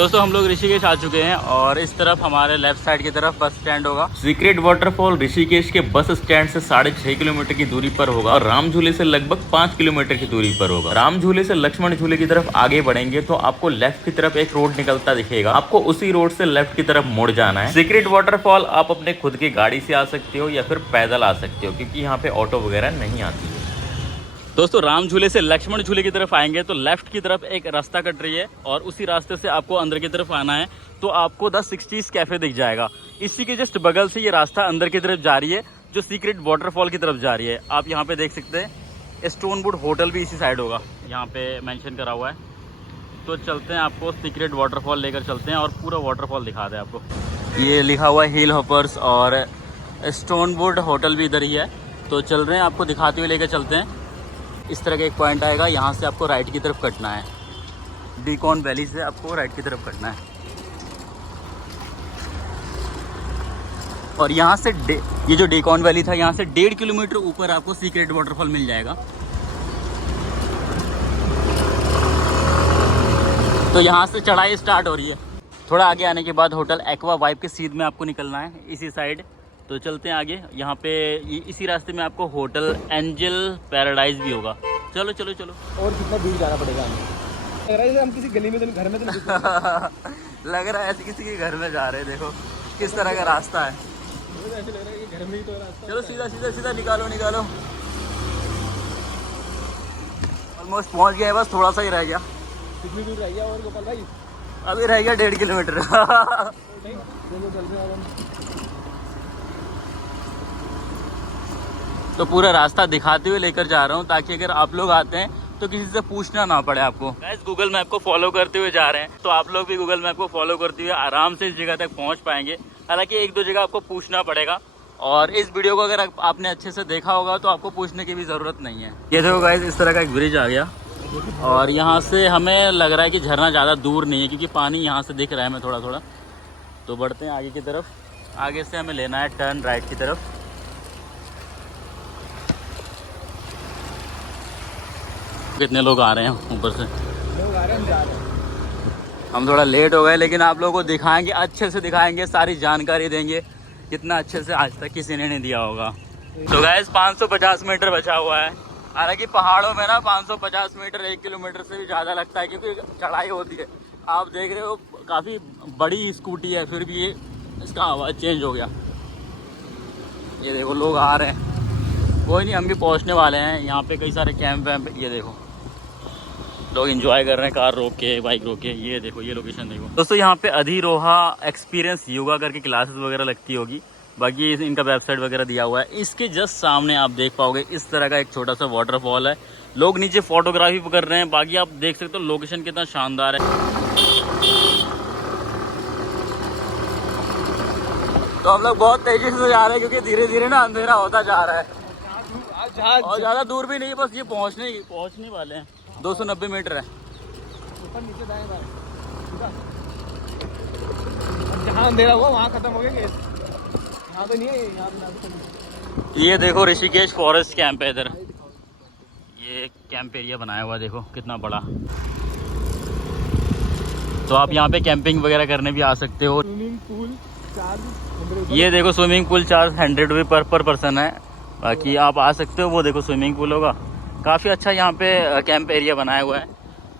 दोस्तों हम लोग ऋषिकेश आ चुके हैं और इस तरफ हमारे लेफ्ट साइड की तरफ बस स्टैंड होगा। सीक्रेट वाटरफॉल ऋषिकेश के बस स्टैंड से 6.5 किलोमीटर की दूरी पर होगा और राम झूले से लगभग 5 किलोमीटर की दूरी पर होगा। राम झूले से लक्ष्मण झूले की तरफ आगे बढ़ेंगे तो आपको लेफ्ट की तरफ एक रोड निकलता दिखेगा। आपको उसी रोड से लेफ्ट की तरफ मुड़ जाना है। सीक्रेट वाटरफॉल आप अपने खुद की गाड़ी से आ सकते हो या फिर पैदल आ सकते हो, क्योंकि यहाँ पे ऑटो वगैरह नहीं आती है। दोस्तों राम झूले से लक्ष्मण झूले की तरफ आएंगे तो लेफ्ट की तरफ एक रास्ता कट रही है और उसी रास्ते से आपको अंदर की तरफ आना है तो आपको द 60s कैफे दिख जाएगा। इसी के जस्ट बगल से ये रास्ता अंदर की तरफ जा रही है जो सीक्रेट वाटरफॉल की तरफ जा रही है। आप यहाँ पे देख सकते हैं स्टोनवुड होटल भी इसी साइड होगा, यहाँ पे मेंशन करा हुआ है। तो चलते हैं, आपको सीक्रेट वाटरफॉल लेकर चलते हैं और पूरा वाटरफॉल दिखाते हैं आपको। ये लिखा हुआ है हिल हॉपर्स और स्टोनवुड होटल भी इधर ही है। तो चल रहे हैं, आपको दिखाते हुए लेकर चलते हैं। इस तरह का एक पॉइंट आएगा, यहाँ से आपको राइट की तरफ कटना है। डीकॉन वैली से आपको राइट की तरफ कटना है और यहाँ से ये जो डीकॉन वैली था, यहाँ से 1.5 किलोमीटर ऊपर आपको सीक्रेट वाटरफॉल मिल जाएगा। तो यहाँ से चढ़ाई स्टार्ट हो रही है। थोड़ा आगे आने के बाद होटल एक्वा वाइब के सीध में आपको निकलना है, इसी साइड। तो चलते हैं आगे। यहाँ पे इसी रास्ते में आपको होटल एंजल पैराडाइज भी होगा। चलो चलो चलो। और कितना दूर जाना पड़ेगा हमें? लग रहा है हम किसी गली में तो घर में तो नहीं लग रहा है ऐसे किसी के घर में जा रहे हैं। देखो किस तरह का रास्ता है। ऐसे लग रहा है कि घर में ही तो रास्ता। चलो सीधा सीधा सीधा निकालो निकालो। ऑलमोस्ट पहुँच गए, बस थोड़ा सा ही रह गया। कितनी दूर रह गया और गोपाल भाई? अभी रह गया 1.5 किलोमीटर। चल रहे हैं। तो पूरा रास्ता दिखाते हुए लेकर जा रहा हूँ ताकि अगर आप लोग आते हैं तो किसी से पूछना ना पड़े आपको। गाइस गूगल मैप को फॉलो करते हुए जा रहे हैं तो आप लोग भी गूगल मैप को फॉलो करते हुए आराम से इस जगह तक पहुँच पाएंगे। हालांकि 1-2 जगह आपको पूछना पड़ेगा और इस वीडियो को अगर आपने अच्छे से देखा होगा तो आपको पूछने की भी ज़रूरत नहीं है। ये देखो गाइस, इस तरह का एक ब्रिज आ गया और यहाँ से हमें लग रहा है कि झरना ज़्यादा दूर नहीं है क्योंकि पानी यहाँ से दिख रहा है हमें थोड़ा थोड़ा। तो बढ़ते हैं आगे की तरफ। आगे से हमें लेना है टर्न राइट की तरफ। कितने लोग आ रहे हैं ऊपर से? लोग आ रहे हैं, हम जा रहे हैं। हम थोड़ा लेट हो गए लेकिन आप लोगों को दिखाएंगे, अच्छे से दिखाएंगे, सारी जानकारी देंगे जितना अच्छे से आज तक किसी ने नहीं दिया होगा। तो गाइस 550 मीटर बचा हुआ है। हालांकि पहाड़ों में ना 550 मीटर 1 किलोमीटर से भी ज़्यादा लगता है क्योंकि चढ़ाई होती है। आप देख रहे हो काफ़ी बड़ी स्कूटी है फिर भी ये इसका आवाज़ चेंज हो गया। ये देखो लोग आ रहे हैं। कोई नहीं, हम भी पहुँचने वाले हैं। यहाँ पे कई सारे कैंप वैम्प, ये देखो लोग एंजॉय कर रहे हैं, कार रोक के, बाइक रोक के। ये देखो ये लोकेशन देखो दोस्तों। यहाँ पे अधिरोहा एक्सपीरियंस योगा करके क्लासेस वगैरह लगती होगी। बाकी इनका वेबसाइट वगैरह दिया हुआ है। इसके जस्ट सामने आप देख पाओगे इस तरह का एक छोटा सा वाटरफॉल है। लोग नीचे फोटोग्राफी कर रहे हैं। बाकी आप देख सकते हो लोकेशन कितना शानदार है। तो हम लोग बहुत तेजी से जा रहे हैं क्योंकि धीरे धीरे ना अंधेरा होता जा रहा है और ज़्यादा दूर भी नहीं, बस ये पहुँचने वाले हैं। 290 मीटर है। ऊपर नीचे दाएं बाएं सीधा। जहाँ अंधेरा हुआ वहाँ खत्म हो गया केस। यहाँ तो नहीं है, यहाँ पे। ये देखो ऋषिकेश फॉरेस्ट कैंप है इधर। ये कैंप एरिया बनाया हुआ है, देखो कितना बड़ा। तो आप यहाँ पे कैंपिंग वगैरह करने भी आ सकते हो। स्विमिंग पूल चार्ज, ये देखो स्विमिंग पूल चार्ज 100 रुपये पर पर्सन है। बाकी आप आ सकते हो। वो देखो स्विमिंग पूल होगा। काफ़ी अच्छा यहाँ पे कैंप एरिया बनाया हुआ है।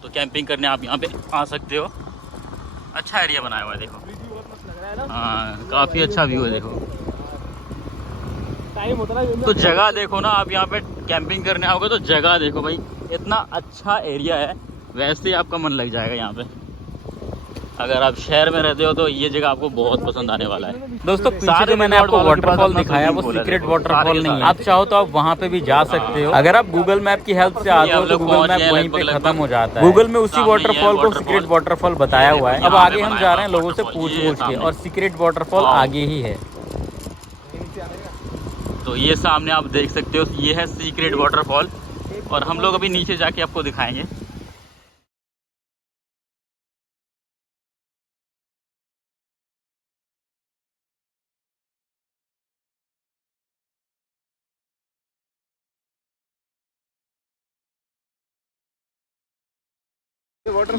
तो कैंपिंग करने आप यहाँ पे आ सकते हो। अच्छा एरिया बनाया हुआ है देखो। हाँ काफ़ी अच्छा व्यू है देखो। टाइम होता है तो जगह देखो ना, आप यहाँ पे कैंपिंग करने आओगे तो जगह देखो भाई, इतना अच्छा एरिया है। वैसे ही आपका मन लग जाएगा यहाँ पे। अगर आप शहर में रहते हो तो ये जगह आपको बहुत पसंद आने वाला है। दोस्तों पीछे जो मैंने आपको वाटरफॉल दिखाया वो सीक्रेट वाटरफॉल नहीं है। आप चाहो तो आप वहाँ पे भी जा सकते हो। अगर आप गूगल मैप की हेल्प से आते हो तो गूगल मैप वहीं पे खत्म हो जाता है। गूगल में उसी वाटरफॉल को सीक्रेट वाटरफॉल बताया हुआ है। अब आगे हम जा रहे हैं लोगों से पूछ के और सीक्रेट वाटरफॉल आगे ही है। तो ये सामने आप देख सकते हो, ये है सीक्रेट वाटरफॉल और हम लोग अभी नीचे जाके आपको दिखाएंगे।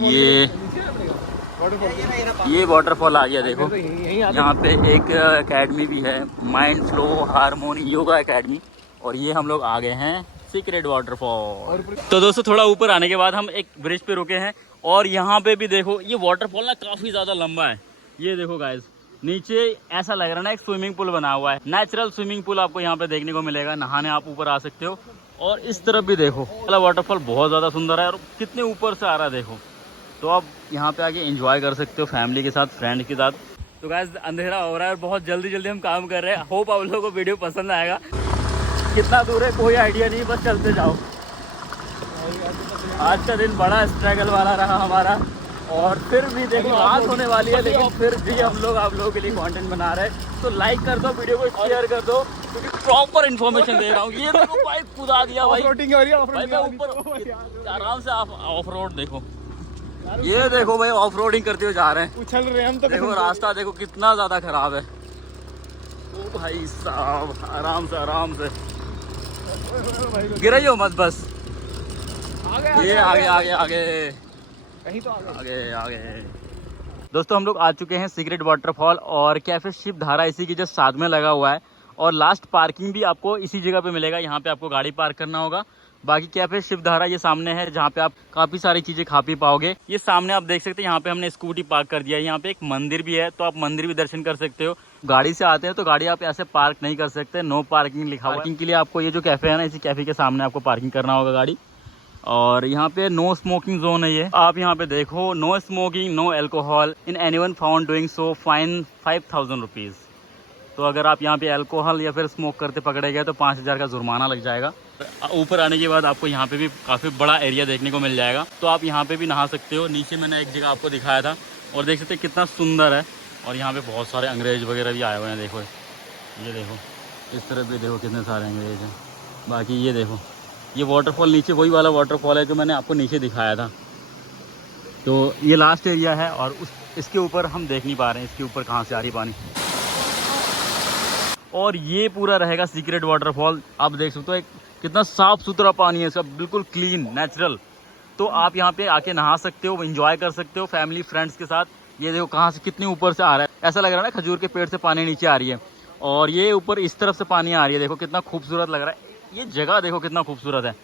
ये वाटरफॉल ये वाटरफॉल आ गया देखो। यहीं आते यहाँ पे एक एकेडमी भी है, mind flow harmony yoga academy, और ये हम लोग आ गए हैं सीक्रेट वाटरफॉल। तो दोस्तों थोड़ा ऊपर आने के बाद हम एक ब्रिज पे रुके हैं, और यहाँ पे भी देखो ये वाटरफॉल ना काफी ज्यादा लंबा है। ये देखो गाइस, नीचे ऐसा लग रहा है ना एक स्विमिंग पूल बना हुआ है, नेचुरल स्विमिंग पूल आपको यहाँ पे देखने को मिलेगा। नहाने आप ऊपर आ सकते हो, और इस तरफ भी देखो वाला वाटरफॉल बहुत ज़्यादा सुंदर है, और कितने ऊपर से आ रहा है देखो। तो आप यहाँ पे आके एंजॉय कर सकते हो फैमिली के साथ, फ्रेंड के साथ। तो गाइस अंधेरा हो रहा है और बहुत जल्दी जल्दी हम काम कर रहे हैं। होप आप लोगों को वीडियो पसंद आएगा। कितना दूर है कोई आइडिया नहीं, बस चलते जाओ। आज का दिन बड़ा स्ट्रगल वाला रहा हमारा, और फिर भी देखो रात होने वाली है, लेकिन फिर भी हम लोग आप लोगों के लिए कंटेंट बना रहे हैं। तो लाइक कर दो, वीडियो को शेयर कर दो, क्योंकि प्रॉपर इन्फॉर्मेशन दे रहा हूँ। ये देखो भाई कूदा दिया भाई, भाई मैं ऊपर आराम से ऑफ रोड देखो। ये देखो भाई ऑफ रोडिंग करते हुए जा रहे हैं, उछल रहे हैं हम तो। देखो रास्ता देखो कितना ज्यादा खराब है। ओ भाई साहब आराम से गिराइयो मत बस। ये आगे कहीं तो आगे। दोस्तों हम लोग आ चुके हैं सीक्रेट वाटरफॉल, और कैफे शिव धारा इसी के जस्ट साथ में लगा हुआ है, और लास्ट पार्किंग भी आपको इसी जगह पे मिलेगा। यहाँ पे आपको गाड़ी पार्क करना होगा। बाकी कैफे शिव धारा ये सामने है, जहाँ पे आप काफी सारी चीजें खा पी पाओगे। ये सामने आप देख सकते हैं, यहाँ पे हमने स्कूटी पार्क कर दिया है। यहाँ पे एक मंदिर भी है, तो आप मंदिर भी दर्शन कर सकते हो। गाड़ी से आते हैं तो गाड़ी आप ऐसे पार्क नहीं कर सकते, नो पार्किंग लिखा हुआ है। पार्किंग के लिए आपको ये जो कैफे है ना, इसी कैफे के सामने आपको पार्किंग करना होगा गाड़ी। और यहाँ पे नो स्मोकिंग जोन है ये, आप यहाँ पे देखो, no smoking no alcohol in anyone found doing so fine 5000 rupees. तो अगर आप यहाँ पे अल्कोहल या फिर स्मोक करते पकड़े गए तो 5000 का जुर्माना लग जाएगा। ऊपर आने के बाद आपको यहाँ पे भी काफ़ी बड़ा एरिया देखने को मिल जाएगा, तो आप यहाँ पे भी नहा सकते हो। नीचे मैंने एक जगह आपको दिखाया था, और देख सकते हैं कितना सुंदर है। और यहाँ पे बहुत सारे अंग्रेज वगैरह भी आए हुए हैं, देखो ये देखो, इस तरफ भी देखो कितने सारे अंग्रेज हैं। बाकी ये देखो, ये वाटरफॉल नीचे वही वाला वाटरफॉल है जो मैंने आपको नीचे दिखाया था। तो ये लास्ट एरिया है, और इसके ऊपर हम देख नहीं पा रहे हैं इसके ऊपर कहाँ से आ रही पानी। और ये पूरा रहेगा सीक्रेट वाटरफॉल। आप देख सकते हो एक कितना साफ सुथरा पानी है, सब बिल्कुल क्लीन नेचुरल। तो आप यहाँ पे आके नहा सकते हो, एंजॉय कर सकते हो फैमिली फ्रेंड्स के साथ। ये देखो कहाँ से कितनी ऊपर से आ रहा है, ऐसा लग रहा है ना खजूर के पेड़ से पानी नीचे आ रही है, और ये ऊपर इस तरफ से पानी आ रही है। देखो कितना खूबसूरत लग रहा है, ये जगह देखो कितना खूबसूरत है।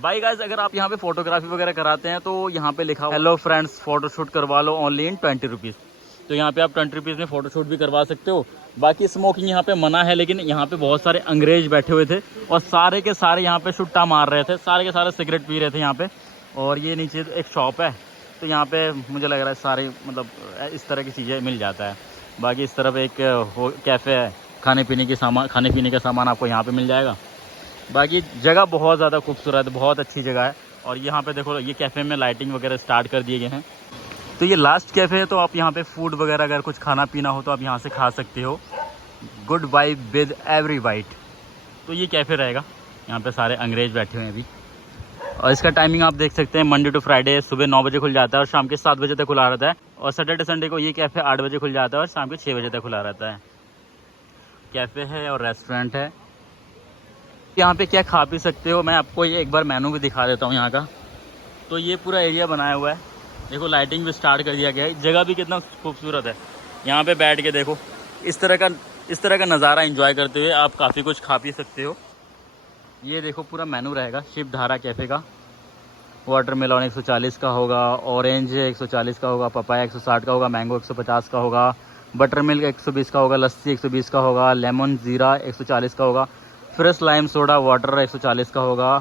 भाई गाइस अगर आप यहाँ पे फोटोग्राफी वगैरह कराते हैं तो यहाँ पे लिखा हुआ हेलो फ्रेंड्स फोटोशूट करवा लो ओनली इन 20 रुपीज़। तो यहाँ पे आप 20 रुपीज़ में फोटोशूट भी करवा सकते हो। बाकी स्मोकिंग यहाँ पे मना है, लेकिन यहाँ पे बहुत सारे अंग्रेज बैठे हुए थे, और सारे के सारे यहाँ पे छुट्टा मार रहे थे, सारे के सारे सिगरेट पी रहे थे यहाँ पे। और ये नीचे एक शॉप है, तो यहाँ पे मुझे लग रहा है सारे मतलब इस तरह की चीज़ें मिल जाता है। बाकी इस तरफ एक कैफ़े है, खाने पीने का सामान आपको यहाँ पे मिल जाएगा। बाकी जगह बहुत ज़्यादा खूबसूरत है, बहुत अच्छी जगह है। और यहाँ पे देखो ये कैफ़े में लाइटिंग वगैरह स्टार्ट कर दिए गए हैं। तो ये लास्ट कैफ़े है, तो आप यहाँ पे फूड वगैरह अगर कुछ खाना पीना हो तो आप यहाँ से खा सकते हो। Good vibe with every bite, तो ये कैफ़े रहेगा। यहाँ पे सारे अंग्रेज बैठे हुए हैं अभी। और इसका टाइमिंग आप देख सकते हैं, मंडे टू फ्राइडे सुबह 9 बजे खुल जाता है और शाम के 7 बजे तक खुला रहता है। और सैटरडे संडे को ये कैफ़े 8 बजे खुल जाता है और शाम के 6 बजे तक खुला रहता है। कैफ़े है और रेस्टोरेंट है। यहाँ पे क्या खा पी सकते हो, मैं आपको ये एक बार मेनू भी दिखा देता हूँ यहाँ का। तो ये पूरा एरिया बनाया हुआ है, देखो लाइटिंग भी स्टार्ट कर दिया गया है। जगह भी कितना खूबसूरत है, यहाँ पे बैठ के देखो इस तरह का नज़ारा एंजॉय करते हुए आप काफ़ी कुछ खा पी सकते हो। ये देखो पूरा मेनू रहेगा शिव धारा कैफ़े का। वाटरमेलन 140 का होगा, ऑरेंज 140 का होगा, पपाया 160 का होगा, मैंगो 150 का होगा, बटर मिल्क 120 का होगा, लस्सी 120 का होगा, लेमन ज़ीरा 140 का होगा, फ्रेश लाइम सोडा वाटर 140 का होगा।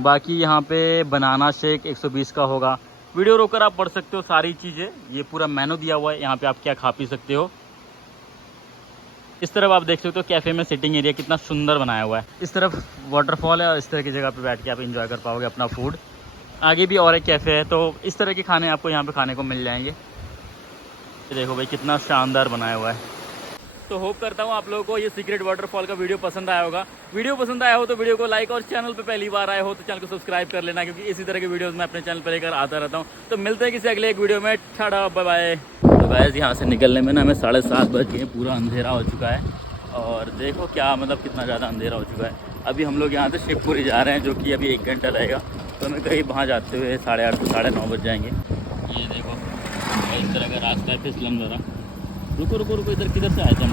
बाकी यहाँ पे बनाना शेक 120 का होगा। वीडियो रोककर आप पढ़ सकते हो सारी चीज़ें, ये पूरा मेनू दिया हुआ है, यहाँ पे आप क्या खा पी सकते हो। इस तरफ आप देख सकते हो कैफ़े में सिटिंग एरिया कितना सुंदर बनाया हुआ है। इस तरफ वाटरफॉल है और इस तरह की जगह पे बैठ के आप एंजॉय कर पाओगे अपना फूड। आगे भी और एक कैफ़े है, तो इस तरह के खाने आपको यहाँ पे खाने को मिल जाएंगे। देखो भाई कितना शानदार बनाया हुआ है। तो होप करता हूँ आप लोगों को ये सीक्रेट वाटरफॉल का वीडियो पसंद आया होगा। वीडियो पसंद आया हो तो वीडियो को लाइक, और चैनल पे पहली बार आए हो तो चैनल को सब्सक्राइब कर लेना, क्योंकि इसी तरह के वीडियोस मैं अपने चैनल पर लेकर आता रहता हूँ। तो मिलते हैं किसी अगले एक वीडियो में। टाटा बाय बाय। तो गाइस यहाँ से निकलने में ना हमें 7:30 बज गए, पूरा अंधेरा हो चुका है। और देखो क्या मतलब कितना ज़्यादा अंधेरा हो चुका है। अभी हम लोग यहाँ से शिवपुरी जा रहे हैं, जो कि अभी 1 घंटा लगेगा। तो हमें कहीं वहाँ जाते हुए 8:30 से 9:30 बज जाएंगे। ये देखो और इस तरह का रास्ता है फिसलन वाला। रुको रुको रुको, इधर किधर से आए थे हम लोग?